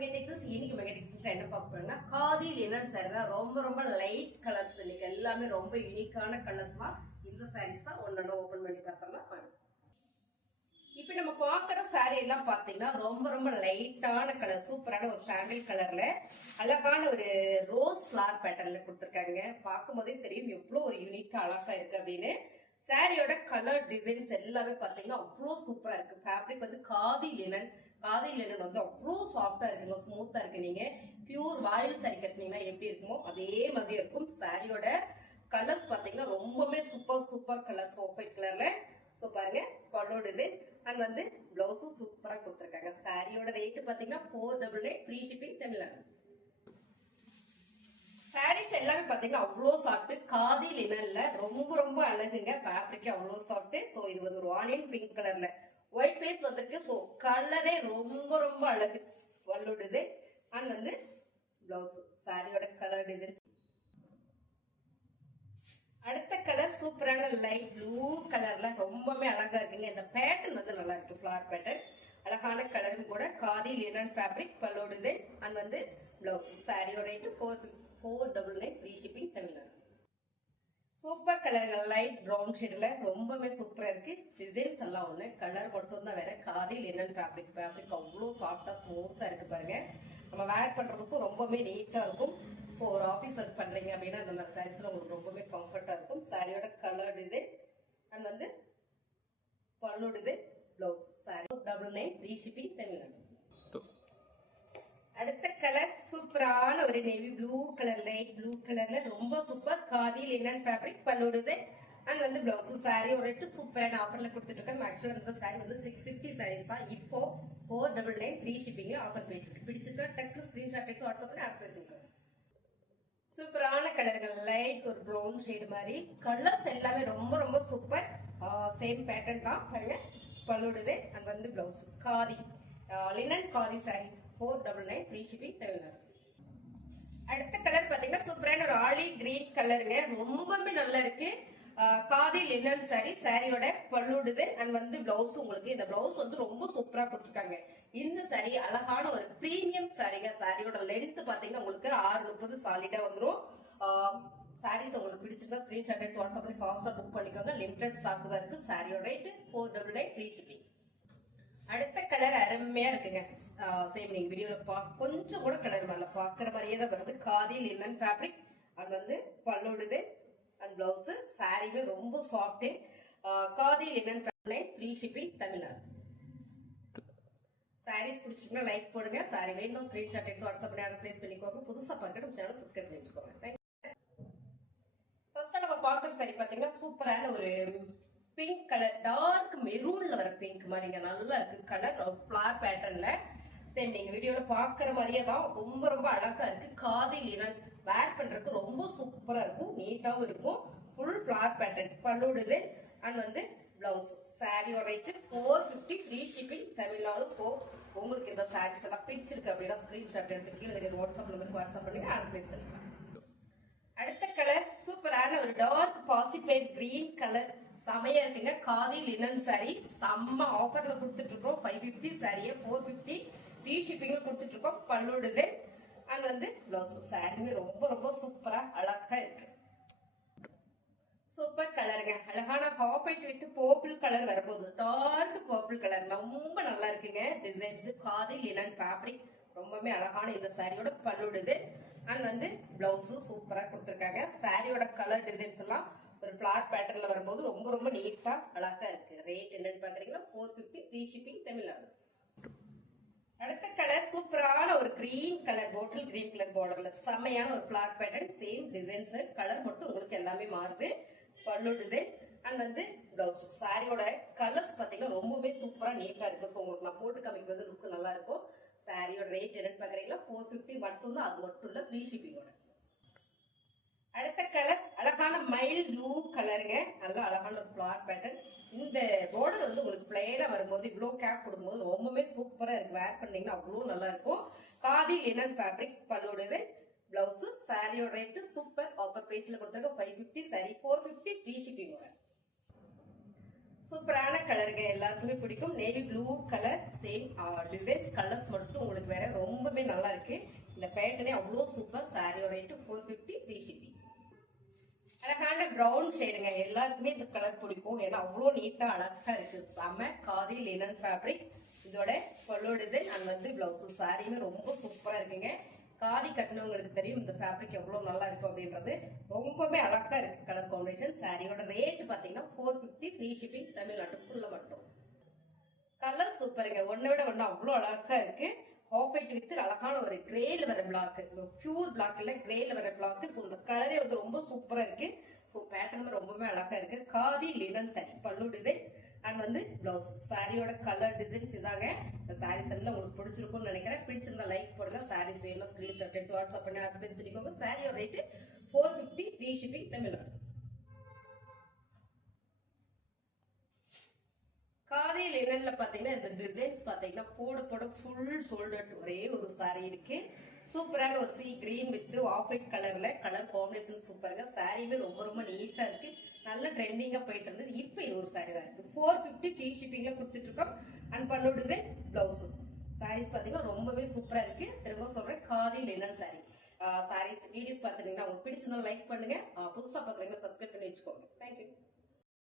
மெகடெக்ஸ் இன்னைக்கு மெகடெக்ஸ் என்ன பார்க்க போறோம்னா காதி லினன் சாரி தான். ரொம்ப லைட் கலர்ஸ். இன்னைக்கு எல்லாமே ரொம்ப யூனிக்கான கலர்ஸ் தான். இந்த சாரீஸ் தான் ஒன்னொன்னு ஓபன் பண்ணி பார்த்தோம்னா இப்ப நம்ம பாக்குற சாரி எல்லாம் பாத்தீங்கன்னா ரொம்ப லைட்டான கலர், சூப்பரான ஒரு சாண்டில் கலர்ல அழகான ஒரு ரோஸ் ஃபிளவர் பேட்டர்ன்ல கொடுத்துருக்காங்க. பார்க்கும் போதே தெரியும் எவ்வளவு ஒரு யூனிக்கா அழகா இருக்கு அப்படின்னு. சாரியோட கலர் டிசைன்ஸ் எல்லாமே பாத்தீங்கன்னா அவ்வளோ சூப்பரா இருக்கு. ஃபேப்ரிக் வந்து காதி லினன் வந்து அவ்வளோ சாஃப்டா இருக்குங்க, ஸ்மூத்தா இருக்கு. நீங்க பியூர் வாயில் சாரி கட்டினீங்கன்னா எப்படி இருக்குமோ அதே மாதிரி இருக்கும். சாரியோட கலர்ஸ் பாத்தீங்கன்னா ரொம்பவே சூப்பர் கலர்ஸ், ஒயிட் கலர்ல. ஸோ பாருங்க பல்லோ டிசைன் அண்ட் வந்து பிளவுஸும் சூப்பரா கொடுத்துருக்காங்க. சாரியோட ரேட் பாத்தீங்கன்னா 488 ஃப்ரீ ஷிப்பிங் தமிழ்நாடு. சாரீஸ் எல்லாமே பாத்தீங்கன்னா அவ்வளோ சாஃப்ட், காதி லினன்ல ரொம்ப அழகுங்க. ஃபேப்ரிக் அவ்வளோ சாஃப்ட். ஸோ இது வந்து ஒரு ஆனியன் பிங்க் கலர்ல ஒயிட் பேஸ் வந்திருக்கு. ஸோ கலரே ரொம்ப அழகு. பல்லு டிசைன் அண்ட் வந்து பிளவுஸ். சாரியோட கலர் டிசைன். அடுத்த கலர் சூப்பரான லைட் ப்ளூ கலர்ல ரொம்பவே அழகா இருக்குங்க. இந்த பேட்டர்ன் வந்து நல்லா இருக்கு, ஃபிளவர் பேட்டர்ன். அழகான கலரும் கூட. Khadi linen fabric, pallu design and வந்து பிளவுஸ். சாரியோட rate 499 free shipping Tamil Nadu. Super கலர்கள் லைட் ப்ரௌன் ஷேட்ல ரொம்பவே சூப்பரா இருக்கு. டிசைன்ஸ் எல்லாம் ஒண்ணு, கலர் மட்டும் தான் வேற. காதி லினன் ஃபேப்ரிக் அவ்வளோ சாஃப்டா ஸ்மூத்தா இருக்கு பாருங்க. நம்ம வேர் பண்றதுக்கும் ரொம்பவே நீட்டா இருக்கும். ஸோ ஒரு ஆஃபீஸ் ஒர்க் பண்றீங்க அப்படின்னா அந்த மாதிரி சாரீஸ்ல உங்களுக்கு ரொம்பவே கம்ஃபர்ட்டா இருக்கும். சாரியோட கலர் டிசைன் அண்ட் வந்து பல்லு design, blouse. Sorry 999 free shipping Tamil Nadu. அடுத்த கலர் சூப்பரான ஒரு navy blue colour, light blue கலர்ல ரொம்ப சூப்பர். காதி லினன் ஃபேப்ரிக், பல்லு டிசைன் அண்ட் வந்து பிளவுஸ். சாரி ஒரு ரேட்டு சூப்பரான ஆஃபர்ல கொடுத்துட்டு இருக்கேன். ஆக்சுவலா இந்த சாரி வந்து 650 சாரீஸ் தான். இப்போ 499 ஃப்ரீ ஷிப்பிங் ஆஃபர் போயிட்டு. பிடிச்சிருக்கா டக்கு ஸ்கிரீன்ஷாட் எடுத்து வாட்ஸ்அப்ல ஆட் பண்ணிக்கோங்க. சூப்பரான கலர்கள் லைட் ஒரு ப்ரௌன் ஷேடு மாதிரி. கலர்ஸ் எல்லாமே ரொம்ப சூப்பர். சேம் பேட்டர்ன் தான் பாருங்க. பல்லு டிசைன் அண்ட் வந்து blouse. Khadi linen khadi saris 499 free shipping Tamil Nadu. அடுத்த கலர் பாத்தீங்கன்னா சூப்பரான ஒரு ஆலி கிரீன் கலருங்க. ரொம்பவே நல்லா இருக்கு. Khadi linen sorry. சாரியோட பல்லு டிசைன் அண்ட் வந்து பிளவுஸ். உங்களுக்கு இந்த பிளவுஸ் வந்து ரொம்ப சூப்பரா கொடுத்துருக்காங்க. இந்த சாரி அழகான ஒரு பிரீமியம் சாரிங்க. சாரியோட லென்த் பாத்தீங்கன்னா உங்களுக்கு 630 சாலிடா வந்துடும். சாரீஸ் உங்களுக்கு பிடிச்சிருந்தா ஸ்கிரீன்ஷாட் எடுத்து வாட்ஸ்அப் பண்ணி ஃபாஸ்டா புக் பண்ணிக்கோங்க. லிமிடெட் ஸ்டாக் தான் இருக்கு. சாரியோட ரேட் 499 ஃப்ரீ ஷிப்பிங். அடுத்த கலர் அருமையா இருக்குங்க. சேம் நீங்க வீடியோல கொஞ்சம் கூட கலர் வரல, பாக்குற மாதிரியே தான் வருது. காதி லினன் ஃபேப்ரிக் அண்ட் வந்து பல்லு டிசைன் அண்ட் பிளவுஸ். சாரியுமே ரொம்ப soft. Khadi linen fabric free shipping Tamil Nadu. Sarees பிடிச்சிருந்தா லைக் போடுங்க. சாரி வேணும் ஸ்கிரீன்ஷாட் எடுத்து வாட்ஸ்அப் பண்ணி அட்வைஸ் பண்ணிக்கோங்க. புதுசா பார்க்க நம்ம சேனல் சப்ஸ்கிரைப் பண்ணி வச்சுக்கோங்க. ஃபர்ஸ்ட் நம்ம பாக்குற சாரி பாத்தீங்கன்னா சூப்பரான ஒரு பிங்க் கலர், டார்க் மெரூன்ல வர பிங்க் மாதிரிங்க. நல்லா இருக்கு கலர், ஃபிளவர் பேட்டர்ன்ல. சேம் நீங்க வீடியோல பாக்குற மாதிரியே தான். ரொம்ப அழகா இருக்கு. காதி லினன் வேர் பண்றதுக்கு ரொம்ப சூப்பரா இருக்கும், நீட்டாவும் இருக்கும். ஃபுல் ஃபிளவர் பேட்டர்ன், பல்லு டிசைன் அண்ட் வந்து பிளவுஸ். சாரியோட rate 450 free shipping Tamil Nadu. So உங்களுக்கு இந்த சாரீஸ் எல்லாம் பிடிச்சிருக்கு அப்படின்னா ஸ்கிரீன்ஷாட் எடுத்து கீழே வாட்ஸ்அப் நம்பருக்கு வாட்ஸ்அப் பண்ணி அட்வைஸ் பண்ணிக்கலாம். அடுத்த கலர் சூப்பரான ஒரு டார்க் பாசிபைர் கிரீன் கலர். செமையா இருக்குங்க. காதி லினன் சாரி செம்ம ஆஃபர்ல கொடுத்துட்டு இருக்கோம். 550 சாரியை 450 ஃப்ரீ ஷிப்பிங்ல கொடுத்துட்டு இருக்கோம். பல்லு டிசைன் அண்ட் வந்து பிளவுஸ். சாரியுமே ரொம்ப சூப்பரா அழகா இருக்கு. சூப்பர் கலருங்க. அழகான half white with purple colour வரப்போகுது. டார்க் பர்பிள் கலர் ரொம்ப நல்லா இருக்குங்க. டிசைன்ஸ் காதி லினன் ஃபேப்ரிக் ரொம்பவே அழகான இந்த சாரியோட பல்லு டிசைன் அண்ட் வந்து பிளவுஸ் சூப்பரா கொடுத்துருக்காங்க. சாரியோட கலர் டிசைன்ஸ் எல்லாம் ஒரு ஃபிளவர் பேட்டர்ன்ல வரும்போது ரொம்ப நீட்டா அழகா இருக்கு. ரேட் என்னன்னு பாக்குறீங்கன்னா 450 ஃப்ரீ ஷிப்பிங் தமிழ்நாடு. அடுத்த கலர் சூப்பரான ஒரு green colour, bottle green colour பார்டர்ல செமையான ஒரு flower pattern. Same designs, colour மட்டும் உங்களுக்கு எல்லாமே மாறுது. பல்லு டிசைன் அண்ட் வந்து பிளவுஸ். சாரியோட கலர்ஸ் பாத்தீங்கன்னா ரொம்பவே சூப்பரா நீட்டா இருக்கு. ஸோ உங்களுக்கு நான் போட்டு காமிக்கிறது லுக் நல்லா இருக்கும். சாரியோட ரேட் என்னன்னு பாக்குறீங்கன்னா 450 மட்டும் தான். அது மட்டும் இல்ல ஃப்ரீ ஷிப்பிங்கோட. அடுத்த கலர் அழகான மைல் ப்ளூ கலருங்க. நல்லா அழகான ஒரு ஃபிளவர் பேட்டர்ன். இந்த பார்டர் வந்து உங்களுக்கு பிளேனா வரும்போது இவ்வளவு கேப் கொடுக்கும்போது ரொம்பவே சூப்பரா இருக்கு. வேர் பண்ணீங்கன்னா அவ்வளவு நல்லா இருக்கும். காதி லினன் ஃபேப்ரிக், பல்லு டிசைன், பிளவுஸ். சாரியோட ரேட் சூப்பர் ஆஃபர் பிரைஸ்ல கொடுத்துருக்க 550 சாரி 450 ஃப்ரீ ஷிப்பிங்கோட. சூப்பரான கலருங்க, எல்லாருக்குமே பிடிக்கும். Navy blue colour. Same designs, colours மட்டும் உங்களுக்கு வேற ரொம்ப ரொம்பவே நல்லா இருக்கு. இந்த பேட்டர்னே அவ்வளோ சூப்பர். சாரியோட ரேட்டு 450 ஃப்ரீ ஷிப்பிங். அழகான ப்ரௌன் ஷேடுங்க. எல்லாருக்குமே இந்த கலர் பிடிக்கும். ஏன்னா அவ்வளோ நீட்டா அழகா இருக்கு. செம்ம காதி லினன் ஃபேப்ரிக். இதோட பல்லு டிசைன் அண்ட் வந்து பிளவுஸ் சாரியுமே ரொம்ப சூப்பரா இருக்குங்க. காதி கட்டினவங்களுக்கு தெரியும் இந்த ஃபேப்ரிக் எவ்வளவு நல்லா இருக்கும் அப்படின்றது. ரொம்பவே அழகா இருக்கு கலர் காம்பினேஷன். சாரியோட ரேட் பாத்தீங்கன்னா 450 ஃப்ரீ ஷிப்பிங் தமிழ்நாட்டுக்குள்ள மட்டும். கலர் சூப்பருங்க. ஒன்னை விட ஒன்னு அவ்வளவு அழகா இருக்கு. ஆஃப் ஒயிட் வித் அழகான ஒரு கிரேல வர பிளாக், பியூர் பிளாக் இல்ல கிரேல வர பிளாக். ஸோ இந்த கலரே வந்து ரொம்ப சூப்பரா இருக்கு. ஸோ பேட்டர்ன் ரொம்பவே அழகா இருக்கு. காதி லினன் சாரி பல்லு டிசைன் அண்ட் வந்து பிளவுஸ். சாரியோட கலர் டிசைன்ஸ் இதாங்க. இந்த சாரீஸ் எல்லாம் உங்களுக்கு பிடிச்சிருக்கும்னு நினைக்கிறேன். பிடிச்சிருந்தா லைக் போடுங்க. சாரீஸ் வேணும் ஸ்கிரீன்ஷாட் எடுத்து வாட்ஸ்அப் பண்ணி அட்வைஸ் பண்ணிக்கோங்க. சாரியோட rate 450 free shipping Tamil Nadu. Khadi லினன்ல பாத்தீங்கன்னா இந்த டிசைன்ஸ் பாத்தீங்கன்னா போட போட ஃபுல் ஷோல்டர் ஒரே ஒரு சாரி இருக்கு. சூப்பரான ஒரு sea green with off white கலர்ல கலர் காம்பினேஷன் சூப்பருங்க. சாரியுமே ரொம்ப ரொம்ப நீட்டா இருக்கு. நல்ல ட்ரெண்டிங்கா போயிட்டு இருந்தது. இப்போ இது ஒரு சாரி தான் இருக்கு. 450 ஃப்ரீ ஷிப்பிங்ல கொடுத்துட்டு இருக்கோம். அண்ட் பல்லு டிசைன் பிளவுஸ். சாரீஸ் பாத்தீங்கன்னா ரொம்பவே சூப்பரா இருக்கு. திரும்ப சொல்றேன் காதி லினன் சாரி. சாரீஸ் வீடியோஸ் பாத்தீங்கன்னா உங்களுக்கு பிடிச்சிருந்தா லைக் பண்ணுங்க. புதுசா பாக்குறீங்கன்னா சப்ஸ்கிரைப் பண்ணி வச்சுக்கோங்க. தேங்க்யூ.